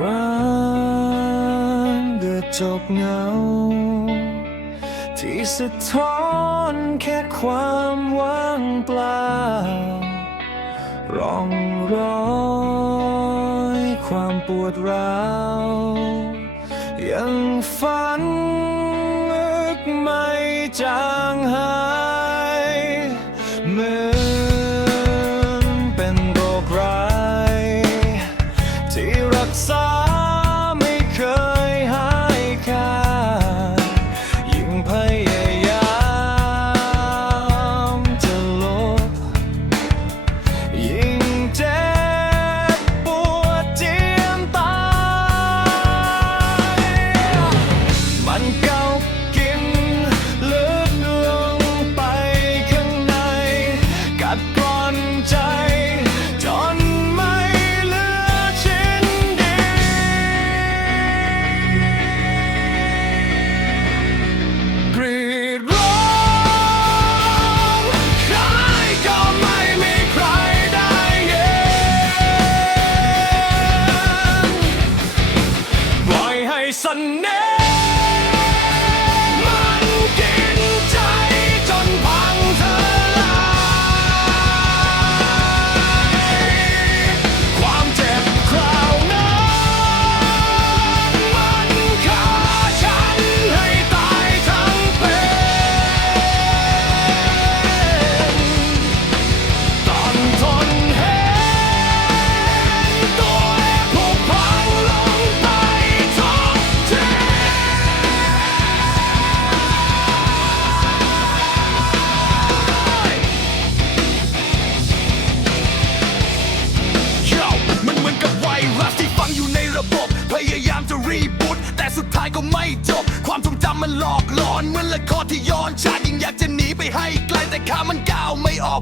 บางเดือดจบเงา ที่สะท้อนแค่ความว่างเปล่าร้องร้อยความปวดร้าว ยังฝันลึกไม่จาง あ。 ก็ไม่จบ ความทรงจำมันหลอกหลอนเหมือนละครที่ย้อนชากยิ่งอยากจะหนีไปให้ไกลแต่ขามันก้าวไม่ออก